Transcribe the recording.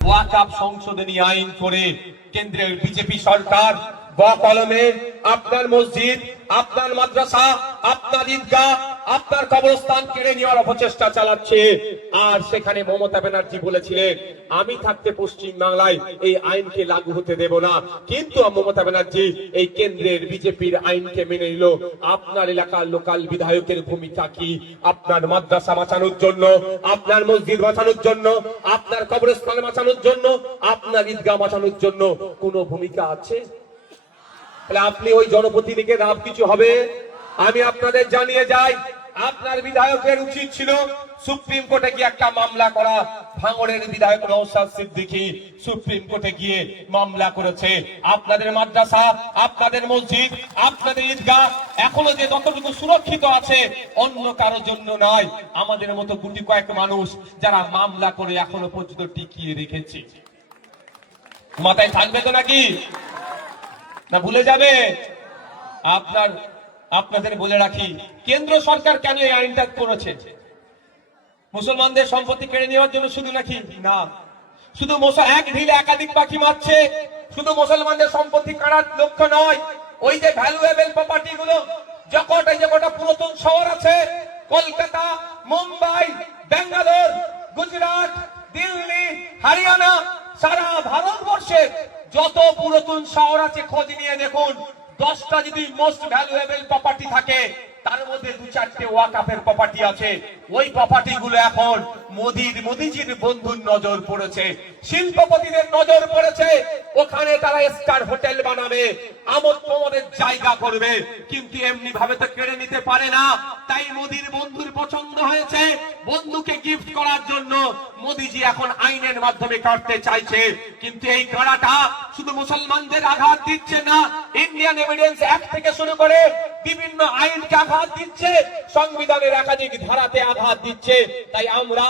ওয়াকাপ সংশোধনী আইন করে কেন্দ্রের বিজেপি সরকার বকলমে আপনার মসজিদ আপনার মাদ্রাসা আপনার ঈদগাহ, আপনার কবরস্থান কেড়ে নেওয়ার অপচেষ্টা চালাচ্ছে। আর সেখানে মমতা ব্যানার্জি বলেছিলেন, আমি থাকতে পশ্চিম বাংলায় এই আইনকে লাগু হতে দেব না। কিন্তু মমতা ব্যানার্জি এই কেন্দ্রের বিজেপির আইনকে মেনে নিল। আপনার এলাকার লোকাল বিধায়কের ভূমিকা কি? আপনার মাদ্রাসা বাঁচানোর জন্য, আপনার মসজিদ বাঁচানোর জন্য, আপনার কবরস্থান বাঁচানোর জন্য, আপনার ঈদগাহ বাঁচানোর জন্য কোনো ভূমিকা আছে? তাহলে আপনি ওই জনপ্রতিনিধিকে লাভ কিছু হবে? আমি আপনাদের জানিয়ে যাই, আপনার বিধায়কের উচিত ছিল সুপ্রিম কোর্টে গিয়ে একটা মামলা করা। ভাঙড়ের বিধায়ক নৌসাদ সিদ্দিকী সুপ্রিম কোর্টে গিয়ে মামলা করেছে। আপনাদের মাদ্রাসা, আপনাদের মসজিদ, আপনাদের ঈদগাহ এখনও যে যতটুকু সুরক্ষিত আছে, অন্য কারোর জন্য নয়। আমাদের মতো গুটি কয়েক মানুষ যারা মামলা করে এখনও পর্যন্ত টিকিয়ে রেখেছে। মাথায় থাকবে তো নাকি? না ভুলে যাবে? আপনার আপনাদের বলে রাখি, কেন্দ্র সরকার কেন এই আইনটা করেছে? মুসলমানদের সম্পত্তি কেড়ে নেওয়ার জন্য শুধু নাকি না, শুধু এক ঢিলে একাধিক পাখি মারছে, শুধু মুসলমানদের সম্পত্তি কাড়ার লক্ষ্য নয়, ওই যে ভ্যালুয়েবল প্রপার্টি গুলো যখন এই যে গোটা পুরাতন শহর আছে, কলকাতা, মুম্বাই, ব্যাঙ্গালোর, গুজরাট, দিল্লি, হরিয়ানা, সারা ভারতবর্ষে যত পুরাতন শহর আছে, খোঁজ নিয়ে দেখুন। দশটা যদি মোস্ট ভ্যালুয়েবল প্রপার্টি থাকে তার মধ্যে দু চারটে ওয়াকাফের প্রপার্টি আছে। ওই প্রপার্টি গুলো এখন মোদির, মোদিজির বন্ধুর নজর পড়েছে। শিল্পপতিদের নজর পড়েছে। ওখানে তারা স্টার হোটেল বানাবে, আমোদ প্রমোদের জায়গা করবে। কিন্তু এমনি ভাবে তো কেড়ে নিতে পারে না। তাই মোদির বন্ধুর পছন্দ হয়েছে। বন্ধুকে গিফট করার জন্য মোদিজি এখন আইনের মাধ্যমে কাটতে চাইছে। কিন্তু এই কাড়াটা শুধু মুসলমানদের আঘাত দিচ্ছে না ইন্ডিয়ান এভিডেন্স অ্যাক্ট থেকে শুরু করে বিভিন্ন আইনকে আঘাত দিচ্ছে সংবিধানের একাধিক ধারাতে আঘাত দিচ্ছে। তাই আমরা